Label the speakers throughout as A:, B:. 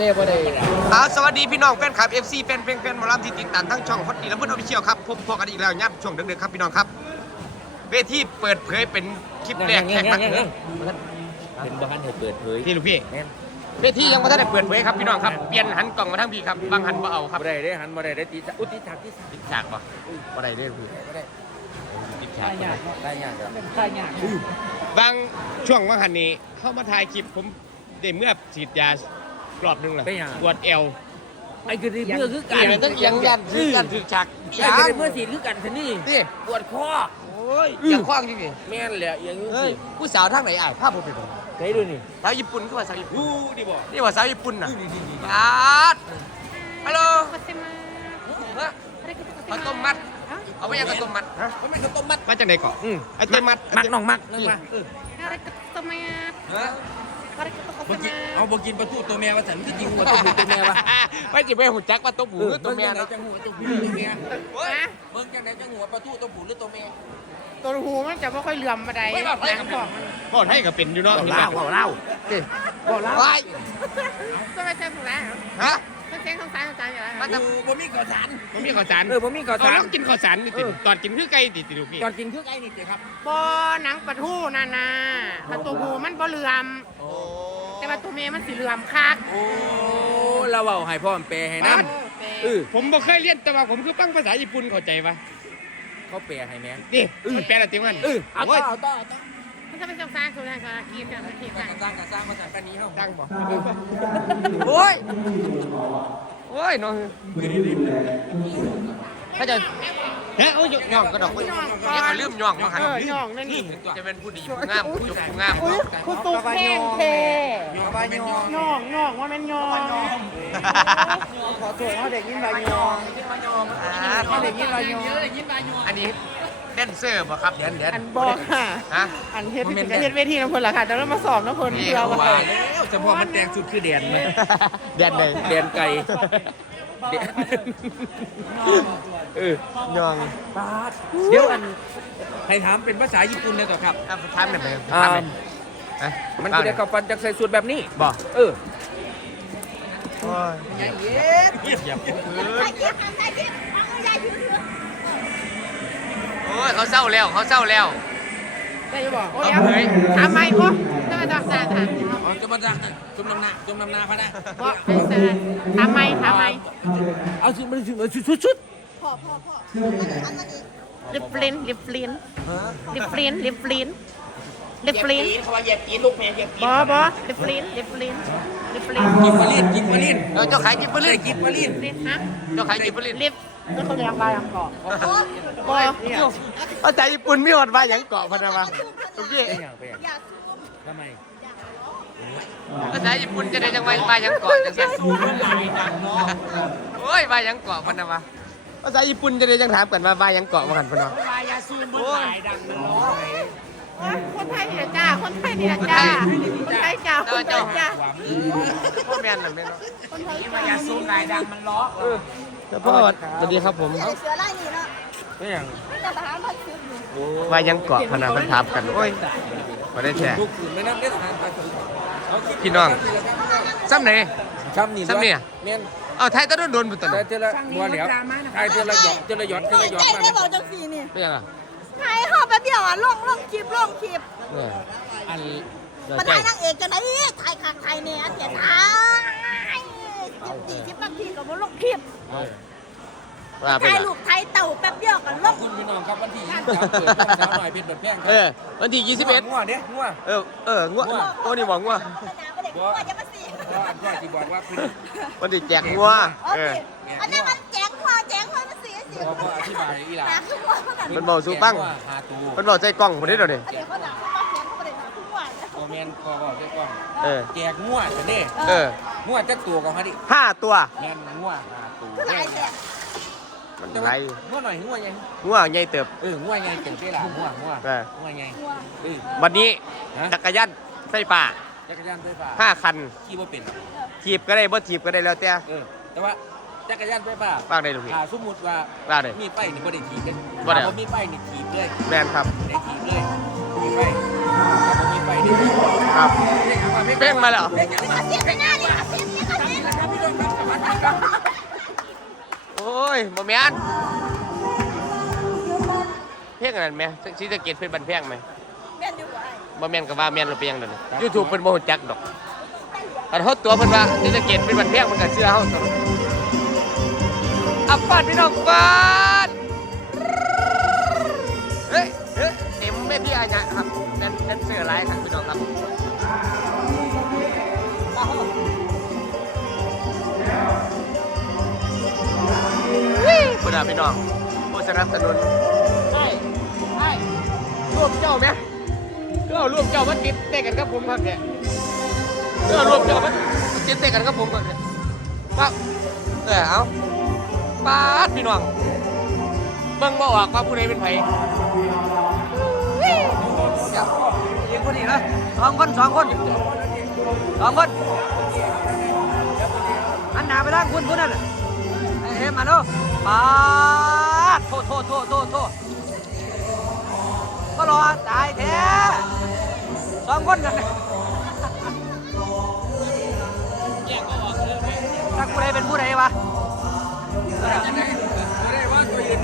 A: เรียกว่าได้
B: เอาสวัสดีพี่น้องแฟนคลับ FC แฟนเพลงแฟนหมอลำที่ติดตามทั้งช่องฮอตดีและเพื่อนออฟฟิเชียลครับพบพบกันอีกแล้วยับช่วงดึกๆครับพี่น้องครับ เวทีเปิดเผยเป็นคลิปแรกแข่งขัน
A: เป็นบ้านให้เปิดเผย
B: พี่ลูกพี่
A: แม่น
B: เวทียังไม่ทันได้เปิดเผยครับพี่น้องครับเปลี่ยนหันกล่องมาทั้งพี่ครับบางหันบ่เอาครับ
A: บ่ได้ได้หันบ่ได้ได้ตีอุติฉากที่
B: ติดฉากบ่บ่ได้เด้อพี่
A: บ่ได้
B: ติดฉากได้
A: ได้ยากครับ
B: บางช่วงบางหันนี้เข้ามาถ่ายคลิปผมได้เมื่อฉีดยา รอบหนึงแหละปวดเอว
A: ไอ้คือเมื่อคือกั
B: อี
A: น
B: กต้องยังยันถือกันถือฉาก
A: ไอ้คือเมื่อสีคือกันท่นี่
B: นี่
A: ปวดคอ
B: โอ้ยยังคว้างจริง
A: แม่นแหละอย่างนี้
B: ๆเฮ้
A: สิ
B: ยผู้สาวทางไหนอะภาพผมเป็น
A: ได้ดูนี่
B: สาวญี่ปุ่นคือว่าสาวญี่ปุ่น
A: ดูดิบ่
B: นี่ว่าสาวญี่ปุ่นน่ะปาดฮัลโหลฮะข้าวต้มมัด เอาไปยังข้าวต้มมัดฮะ
A: มันไม่ข้าวต้มมัด
B: มาจากไหนเกาะอืมไอ้ต้มมัด
A: มักน้องมักนึงมา
B: ฮะ
A: บ่กินเอาบ่กินปลาทูตัวแม่ว่าฉันคือจริงหัวตัวผู้ตัวแม่ว่า
B: ไม่จิไปหุ่นจักว่าตัวผู้หรือตัวแม่
A: เบิ่งจั
B: เนาะ
A: งจังหัวตัวผู้ตัวแม่เบิ่งจังไหนจังหัวปลาทูตัวผู้หรือตัวแม่
C: ตัวหูมันจะไม่ค่อยเหลื่อมมาใด
B: ไม่ว่าไพ่
C: ห
B: กั
C: นั
B: บ
C: งขอกมัน
B: พ่อไทยกับเป็นอยู่เนาะ
A: เล่าเล่า
B: นี่
A: บ่เล่า
B: ไป
C: ก็ไม่ใช่ผูกแล้ว
B: ฮะ
C: เสียงของสายของสายอยู่แล้ว
B: มันจะ
A: บ่มีข้าวสาร
B: มันมีข้าวสาร
A: เออบ่มีข้าว
B: เอา
A: สาร
B: แล้วกินข้าวสารนี่ติตอนกินคือไก่ติติลูกพี่
A: ก่อนกินคือไก่นี่สิครับ
C: บอหนังปลาทูนานาถ้าตัวหูมันบ่เหลื่อม
A: โอ้
C: แต่ว่าตัวเมย์มันสีเหลื่อมคัก
A: โอ้เราเว้าให้พ่อมแปลให้นำเออ
B: ผมบ่เคยเรียนแต่ว่าผมคือฟังภาษาญี่ปุ่นเข้าใจปะ
A: เขาแปลให้แม่
B: นี่มันแปลอะไรเต็มกัน
A: เออเอาต่อเอาต่อเอาต่อ
C: มันจะเป็นสร้างตัวแรกก็กินกันกิน
A: ส
C: กัน
A: ร้างกันสร้างมาจากกันนี้เฮา
B: ตั้งบ่โอ้ยโอ้ยน้องเขาจะเฮ้ยโอ้ยย่องกระดอกอย่าเอาลืมย่องมาหัน
C: เออย่องนั่นนี่
B: จะเป็นผู้ดีผู้งามผู้จุกผู้งาม
C: อุ้ยคุณตุ๊กแข้งเท
A: ยอบายยอง
C: ย่องย่องว่าแม่นย่อง
A: ขอโทษเขาเด็กยินบายยอง
C: เขาเด็กยินเราย่อง
B: อันนี้ แดนเซอร์ป่ะครับเดี๋ยวเดี๋ยว
C: อันบอกค่ะ
B: ฮะ
C: อันเฮ็ดเฮ็ดเวทีน้ำเพลินล่ะค่ะแต่เรามาสอบน้ำเพลิน
B: นี่
C: เพื่อ
B: เขา
C: ว่า
B: ว่า
A: แล้วเฉพาะมันแดงสุดคือแดนไหม
B: แดนเลย
A: แดนไก่แดนเออย่
B: อง
A: ปาดเดี๋ยวอันให้ถามเป็นภาษาญี่ปุ่นเลยต่อครับ
B: อะทำหน่อยไหม
A: อ่า
B: ทำหน่อยฮะ
A: มันคือได้ข้าวฟันจากใส่สูตรแบบนี้
B: บ่
A: เออ
B: โอ้ย
A: เย็บ
B: อย่าพูด โอ้ยเขาเศร้าแล้วเขาเศร้าแล้ว
C: ได้จะบอกโอ้ยเดี๋ยวถามไหมโอ้จะมาจากสารถาม
A: อ๋อจะมาจากจุ่มน้ำหนาจุ่มน้ำหนาพะนะ
C: บอกไม่สารถามไหมถามไหม
A: เอาสิมันสิชุดชุดชุด
C: ลิฟลินลิฟลินลิฟลินลิฟลินลิฟลิน
A: เขาว่าเหยียบกีลูกแม่เหยียบบ
C: อบอลิฟลินลิฟลินลิฟลิน
A: กินมาลีนกินมาลีน
B: เราเจ้าขายจิบเปอร์ลิ
A: ได้
B: น
A: กินมาลีน
C: ลิฟฮะ
B: เจ้าขายจิบเปอร์ลิน
C: ลิฟ ก็เขาเรียกว่าอย่างเกาะบอ
B: ภาษาญี่ปุ่นมีหอดว่าหยังเกาะพะนะวะโอเค
A: เป็นอย่างเป็นอย่างทำไม
B: ภาษาญี่ปุ่นจะได้จังไงว่าหยังเกาะจังซี่โอ้ยว่าหยังเกาะพะนะวะภาษาญี่ปุ่นจะได้จังถามกันว่าว่าหยังเกาะว่ากันพะเนาะ
C: คนไทยนี่แหละจ้า คนไทยนี่แหละจ้า คนไทยจ้า คนไทยจ้า
B: พ่อแม่นน่ะแม่นเนาะ
C: คนไทยจ้าสูง
B: แล้วพ่อสวัสดีครับผม
D: เสือไล่นี่เนาะ
A: เป็นอย่าง
D: มีแต่ทหารพันซื้ออยู่
B: ว่าหยังเกาะพะนะเพิ่นถามกันโอ้ยบ่ได้แท้
A: ลูกอื่นไม่นั่งได้ทานไปถึง
B: พี่น้องซ้ำไหน
A: ซ้ำนี่
B: ซ้ำเนี่ย
A: เน้น
B: เอาไทยตะโดนโดนบุตร
A: แต่เจละบัวเหลียวไอ้เจละหยอกเจละหยอดเจละหยอด
D: ใจ
A: มา
D: ได้บอกจังสีนี่
B: ไม่ยังอะ
D: ใครเข้าไป เบี้ยวอะลงลงคลิปลงคลิป
B: เนี่ยอันเดี๋ยว
D: มา
B: ใจ
D: ถ่ายนางเอกกันไหนถ่ายคักถ่ายเนี่ยเสียถ่ายสิบสี่สิบนาทีกับว่าลงคลิป
B: ว่าไป
D: ถ่าย
B: ละ
D: ลูกถ่ายเต่าแป๊บเดียวกันลง
A: คุณพี่น้องครับวันที่ยี่สิบสามเปิดบ้านสาวหน่อยเป็นบทแพงครั
B: เออวันที่
A: งัวเนี่ยงัว
B: 21เออ เอองัวโอ้นี่บอกงัว
D: ไปน้ำไปเด็กว่าจะมาสี
A: เพราะอันก็ที่บอกว่าคุณ
B: วันที่แจกงัว
D: โอ
B: เอ
D: เค
B: อ
D: อันนั้นมันแจ้งหัวแจ้งหัวมันสีสี
A: พอพออธิบายอีหลา
D: หนาขึ้นหัว เขาหนา
B: เพิ่นเว้าสู่ฟัง
A: หาตู
B: เพิ่นบอกใจกล้องบ่ได้ดอกนี่
D: อันนี้เขาหนาเขามาเสียงเขาไม่ได้หนาขึ้นหัว
A: โอแมนพอบอกได้กล้อง
B: เออ
A: แจกงัวแต่เด้
B: เออ
A: งัวจะตัวของเขาดิ
B: ห้าตัว
A: แมนงัวหาตู
D: คือหลายแสน
B: มันไร
A: งัวหน่อยงัวยัง
B: งัวใหญ่เติบ
A: เอองัวยังเก่งได้ล่ะงัวงัว
B: เออ
A: งัวยัง
D: หัว
A: เออ
B: วันนี้
A: ฮะ
B: จักรยานไฟฟ้า
A: จักรยานไฟฟ้า
B: ห้าคัน
A: ขี่บ่เป็น
B: ถีบก็ได้บ่ถีบก็ได้แล้วแต่
A: เออแต่ว่า จักรยานไฟฟ้า
B: ป้างได้ลูกพี่
A: อ่าสมมติว่า
B: ป้างได้
A: มีไปนี่บ่ได้ถีบเลย
B: บ่ได้
A: ถ้าบ่มีไปนี่ถีบเลย
B: แมนครับ
A: ได้ถีบเลยมีไป้าบ่มีไปนี่ถีบเลย
B: ครับ
A: เร่งมา
B: เร่งมาแล้ว
A: เร่งมา
D: เสียบไปหน้านี่เสียบนี่ก็เสี
A: บนะครับพี่น้อครับกลับมา
D: ทครับโอ้
B: ยบ่แมนเพียงอันนั้นไหมซีสเกตเป็นบันเพียงไหม
D: แม่นอยู่บ่ไอ้
B: บ่นก็ว่าแมนเราไปยงเดี๋ยวนี้ยูทูบเป็นโมหจักดอกแต่เขตัวเพิ่นว่าซีสเกตเป็นบันเพียงมันก็เชื่อเขาตัว อัปปาดพี่น้องปาดเฮ้ยเฮ้ยเต็มแม่พี่อาญะครับแดนแดนเสื้อลายครับพี่น้องครับคุณอาพี่น้องผู้สนับสนุนใช่ใช่รวมเจ้าไหมก็เอารวมเจ้ามาติดเตะกันครับผมครับเนี่ยก็เอารวมเจ้ามาติดเตะกันครับผมครับเนี่ยปั๊บเออเอา ปาดพี่น้องเบิ่งบ่ออกว่าผู้ใดเป็นไผ
A: ยิงคนอีกนะสองคนสองคนสองคนอันหนาไปทางคุณคุณนั่นน่ะเอ้ยเอ็มมาดูปาดโทษโทษโทษโทษโทษก็รอตายแท้สองคนกันถ้าผู้ใดเป็น ผู้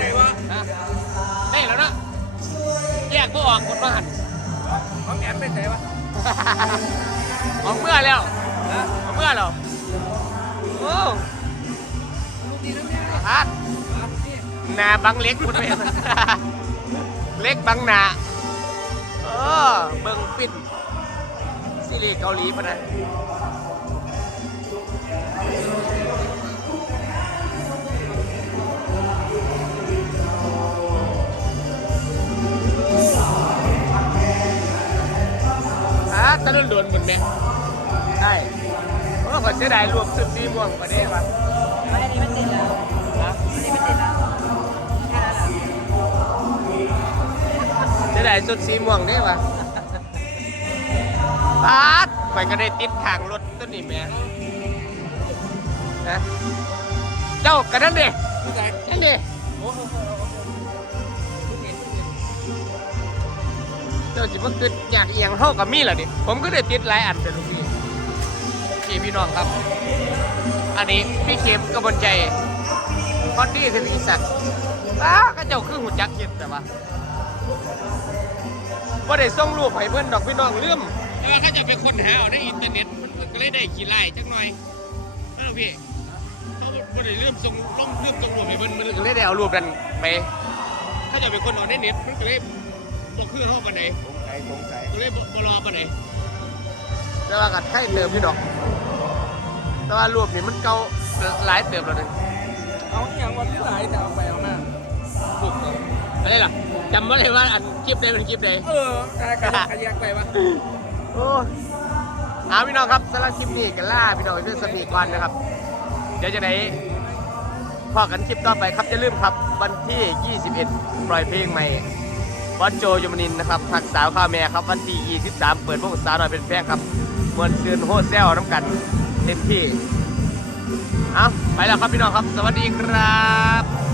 A: ใดวะ
B: ได้แล้วนะแยกบ่ออกคนมาหัน
A: ของแอมเป็นไงวะ
B: ของเมื่อแล้วของเมื่อแล้วโอ้พาดหนาบังเล็กคุณแม่เล็กบังหนาเออเบิ่งปิดซีรีส์เกาหลีปะนะ อะตะลุนโดนหมดไหมใช่โอ้ขอเสียดายรวมสุดสีม่วงกว่านี้วะ
A: ไม่ได้ไม่ติดแล้วไม่ได้ไม่ติดแล้วแค่นั้นแหละ
B: เสียดายสุดสีม่วงได้วะปาดไปก็ได้ติดทางรถต้นนี้แหม่นะเจ้ากันนั่นดินั่นดิเจ้าจิบ่เกิดอยากเอียงเฮากับมีเหรอดิผมก็ได้ติดหลายอันแต่ลูกพี่พี่พี่น้องครับ อันนี้พี่เข็มกระบวนใจพอดดี้คืออีสัตว์อ้าก็เจ้าคือหุ่นจักเก็บแต่ว่าว่าได้ส่งรูปให้เพื่อนดอกพี่น้องลืมแต่ว่าเขาจะไปค้นหาเอาในอินเทอร์เน็ตมันก็เลยได้ขี้ไล่จักหน่อยเออพี่เขาบ่ได้ลืมส่งลงลืมส่งรูปให้เพื่อนมันก็เลยได้เอารูปนั้นไปเขาจะไปค้นเอาในเน็ตมันก็เลย บ่คือเฮาปานใด
A: สงสัยสงสัย
B: ก็เลยบ่บ่รอปานใดแต่ว่ากัดไข่เติมพี่ดอก แต่ว่ารูปนี่มันเก่าหลายเติมแล้วนึง
A: เอาอย่างวันที่หลายแต่เอาไปเอามา
B: บุกอะไรล่ะจำไว้เลยว่าอันคลิปใดเป็นคลิปใด
A: เออแต่กระยักกระยักไปวะ
B: โอ้เอาพี่น้องครับสำหรับคลิปนี้กันล่าพี่น้องเพื่อนสนิทก่อนนะครับ เดี๋ยวจะได้พอกันคลิปต่อไปครับอย่าลืมครับ วันที่ 21 ปล่อยเพลงใหม่ บอสโจยมนินนะครับทักสาวข้าวแม่ครับวันที่23เปิดพวกสาวหน่อยเป็นแฟนครับมวนซืนโฮเซลน้ำกันเต็มที่ เอาไปแล้วครับพี่น้องครับ สวัสดีครับ